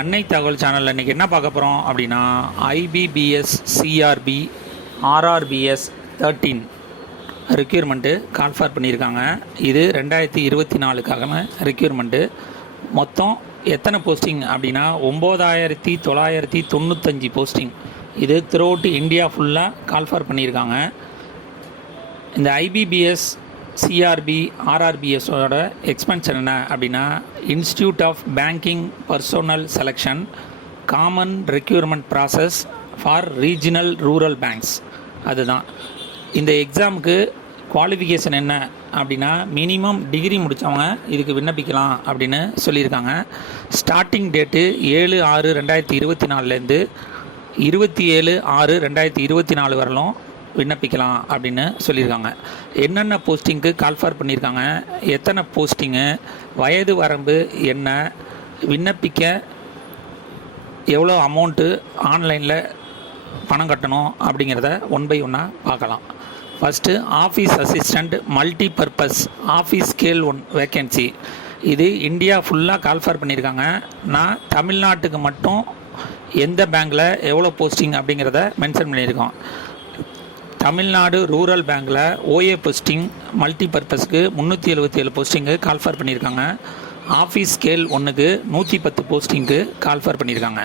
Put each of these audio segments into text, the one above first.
அன்னை தகவல் சேனலில் இன்றைக்கி என்ன பார்க்க போகிறோம் அப்படின்னா ஐபிபிஎஸ் சிஆர்பி ஆர்ஆர்பிஎஸ் 13 ரெக்யூர்மெண்ட்டு கால்ஃபார் பண்ணியிருக்காங்க. இது 2024க்கான ரெக்யூர்மெண்ட்டு. மொத்தம் எத்தனை போஸ்டிங் அப்படின்னா 9995 போஸ்டிங். இது த்ரூ அவுட் இந்தியா ஃபுல்லாக கால்ஃபார் பண்ணியிருக்காங்க. இந்த ஐபிபிஎஸ் சிஆர்பி ஆர்ஆர்பிஎஸோட எக்ஸ்பென்ஷன் என்ன அப்படின்னா institute of banking personnel selection common requirement process for regional rural banks. அதுதான் இந்த எக்ஸாமுக்கு குவாலிஃபிகேஷன் என்ன அப்படின்னா மினிமம் டிகிரி முடித்தவங்க இதுக்கு விண்ணப்பிக்கலாம் அப்படின்னு சொல்லியிருக்காங்க. ஸ்டார்டிங் டேட்டு 7/6/2024 27/6/2024 வரலும் விண்ணப்பிக்கலாம் அப்படின்னு சொல்லியிருக்காங்க. என்னென்ன போஸ்டிங்க்கு கால்ஃபார் பண்ணியிருக்காங்க, எத்தனை போஸ்டிங்கு, வயது வரம்பு என்ன, விண்ணப்பிக்க எவ்வளோ அமௌண்ட்டு ஆன்லைனில் பணம் கட்டணும் அப்படிங்கிறத ஒன் பை ஒன்னாக பார்க்கலாம். First office assistant multi purpose office scale 1 vacancy. இது இந்தியா ஃபுல்லாக கால்ஃபார் பண்ணியிருக்காங்க. நான் தமிழ்நாட்டுக்கு மட்டும் எந்த பேங்க்கில் எவ்வளோ போஸ்டிங் அப்படிங்கிறத மென்ஷன் பண்ணியிருக்கோம். தமிழ்நாடு ரூரல் பேங்க்கில் ஓஏ போஸ்டிங் மல்டி பர்பஸ்க்கு 377 போஸ்டிங்கு கால்ஃபார் பண்ணியிருக்காங்க. ஆஃபீஸ் ஸ்கேல் 1க்கு 110 போஸ்டிங்க்கு கால்ஃபார் பண்ணியிருக்காங்க.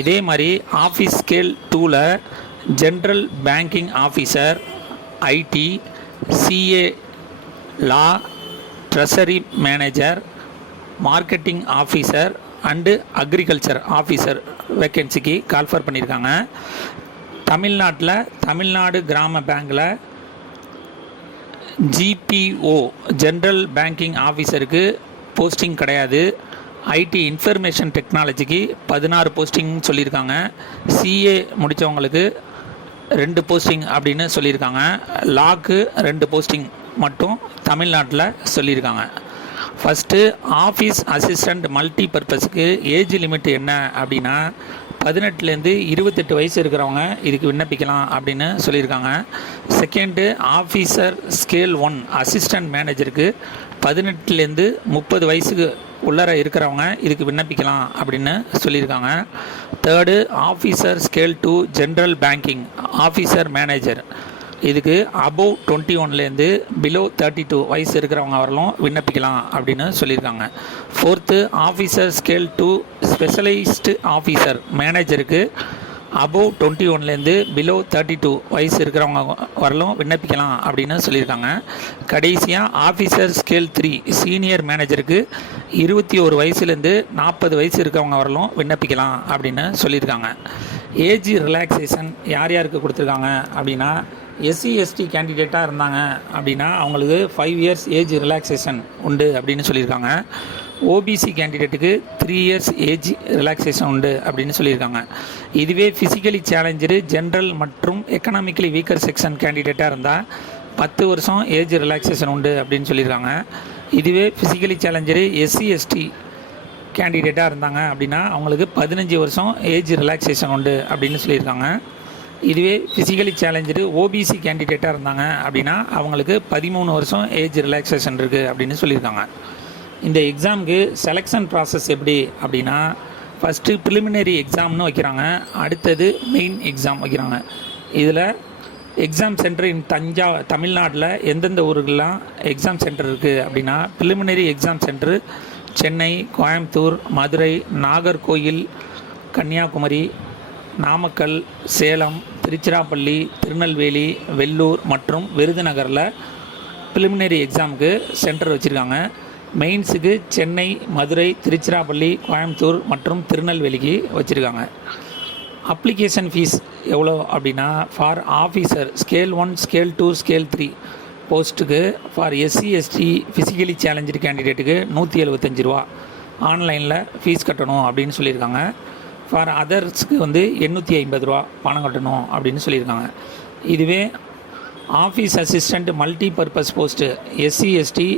இதே மாதிரி ஆஃபீஸ் ஸ்கேல் 2ல் general banking officer, IT, CA, law, treasury manager, marketing officer and agriculture officer வேக்கன்சிக்கு கால்ஃபார் பண்ணியிருக்காங்க. தமிழ்நாட்டில் தமிழ்நாடு கிராம பேங்கில் ஜிபிஓ ஜென்ரல் பேங்கிங் ஆஃபீஸருக்கு போஸ்டிங் கிடையாது. ஐடி இன்ஃபர்மேஷன் டெக்னாலஜிக்கு 16 போஸ்டிங் சொல்லியிருக்காங்க. சிஏ முடித்தவங்களுக்கு 2 போஸ்டிங் அப்படின்னு சொல்லியிருக்காங்க. லாக்கு 2 போஸ்டிங் மட்டும் தமிழ்நாட்டில் சொல்லியிருக்காங்க. ஃபஸ்ட்டு ஆஃபீஸ் அசிஸ்டண்ட் மல்டி பர்பஸுக்கு ஏஜ் லிமிட் என்ன அப்படின்னா 18லேருந்து 28 வயசு இருக்கிறவங்க இதுக்கு விண்ணப்பிக்கலாம் அப்படின்னு சொல்லியிருக்காங்க. செகண்டு ஆஃபீஸர் ஸ்கேல் 1 அசிஸ்டண்ட் மேனேஜருக்கு 18லேருந்து 30 வயசுக்கு உள்ளர இருக்கிறவங்க இதுக்கு விண்ணப்பிக்கலாம் அப்படின்னு சொல்லியிருக்காங்க. Third officer scale 2 general banking officer manager இதுக்கு அபோவ் 21லேருந்து பிலோ 32 வயசு இருக்கிறவங்க வரலும் விண்ணப்பிக்கலாம் அப்படின்னு சொல்லியிருக்காங்க. Fourth officer scale 2 specialised officer மேனேஜருக்கு அபோவ் 21லேருந்து பிலோ 32 வயசு இருக்கிறவங்க வரலும் விண்ணப்பிக்கலாம் அப்படின்னு சொல்லியிருக்காங்க. கடைசியாக ஆஃபீஸர் ஸ்கேல் 3 சீனியர் மேனேஜருக்கு 21 வயசுலேருந்து 40 வயசு இருக்கிறவங்க வரலும் விண்ணப்பிக்கலாம் அப்படின்னு சொல்லியிருக்காங்க. ஏஜ் ரிலாக்ஸேஷன் யார் யாருக்கு கொடுத்துருக்காங்க அப்படின்னா எஸ்சி எஸ்டி கேண்டிடேட்டாக இருந்தாங்க அப்படின்னா அவங்களுக்கு 5 இயர்ஸ் ஏஜ் ரிலாக்ஸேஷன் உண்டு அப்படின்னு சொல்லியிருக்காங்க. ஓபிசி கேண்டிடேட்டுக்கு 3 இயர்ஸ் ஏஜ் ரிலாக்ஸேஷன் உண்டு அப்படின்னு சொல்லியிருக்காங்க. இதுவே ஃபிசிக்கலி சேலஞ்சரு ஜென்ரல் மற்றும் எக்கனாமிக்கலி வீக்கர் செக்ஷன் கேண்டிடேட்டாக இருந்தால் 10 வருஷம் ஏஜ் ரிலாக்ஸேஷன் உண்டு அப்படின்னு சொல்லியிருக்காங்க. இதுவே ஃபிசிக்கலி சேலஞ்சரு எஸ்சி எஸ்டி கேண்டிடேட்டாக இருந்தாங்க அப்படின்னா அவங்களுக்கு 15 வருஷம் ஏஜ் ரிலாக்ஸேஷன் உண்டு அப்படின்னு சொல்லியிருக்காங்க. இதுவே ஃபிசிக்கலி சேலஞ்சரு ஓபிசி கேண்டிடேட்டாக இருந்தாங்க அப்படின்னா அவங்களுக்கு 13 வருஷம் ஏஜ் ரிலாக்ஸேஷன் இருக்குது அப்படின்னு சொல்லியிருக்காங்க. இந்த எக்ஸாமுக்கு செலெக்ஷன் ப்ராசஸ் எப்படி அப்படின்னா ஃபஸ்ட்டு ப்ரிலிமினரி எக்ஸாம்னு வைக்கிறாங்க, அடுத்தது மெயின் எக்ஸாம் வைக்கிறாங்க. இதில் எக்ஸாம் சென்டர் தமிழ்நாட்டில் எந்தெந்த ஊருக்கெல்லாம் எக்ஸாம் சென்டர் இருக்குது அப்படின்னா preliminary exam centre Chennai, Coimbatore, Madurai, Nagercoil, Kanyakumari, Namakkal, Salem, Tiruchirappalli, Tirunelveli, Vellore மற்றும் விருதுநகரில் ப்ரிலிமினரி எக்ஸாமுக்கு சென்டர் வச்சுருக்காங்க. மெயின்ஸுக்கு சென்னை, மதுரை, திருச்சிராப்பள்ளி, கோயம்புத்தூர் மற்றும் திருநெல்வேலிக்கு வச்சுருக்காங்க. அப்ளிகேஷன் ஃபீஸ் எவ்வளோ அப்படின்னா for officer scale 1 scale 2 scale 3 போஸ்ட்டுக்கு for SC ST physically challenge கேண்டிடேட்டுக்கு 175 ரூபா ஆன்லைனில் ஃபீஸ் கட்டணும் அப்படின்னு சொல்லியிருக்காங்க. ஃபார் அதர்ஸ்க்கு 850 ரூபா பணம் கட்டணும் அப்படின்னு சொல்லியிருக்காங்க. இதுவே office assistant multi purpose post SC ST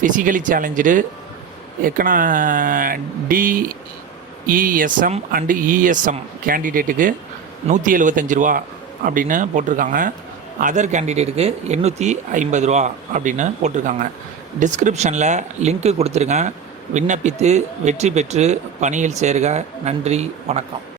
physically challenge DESM and ESM கேண்டிடேட்டுக்கு 175 ரூபா அப்படின்னு போட்டிருக்காங்க. அதர் கேண்டிடேட்டுக்கு 850 ரூபா அப்படின்னு போட்டிருக்காங்க. டிஸ்கிரிப்ஷனில் லிங்க்கு கொடுத்துருக்கேன், விண்ணப்பித்து வெற்றி பெற்று பணியில் சேர்க. நன்றி, வணக்கம்.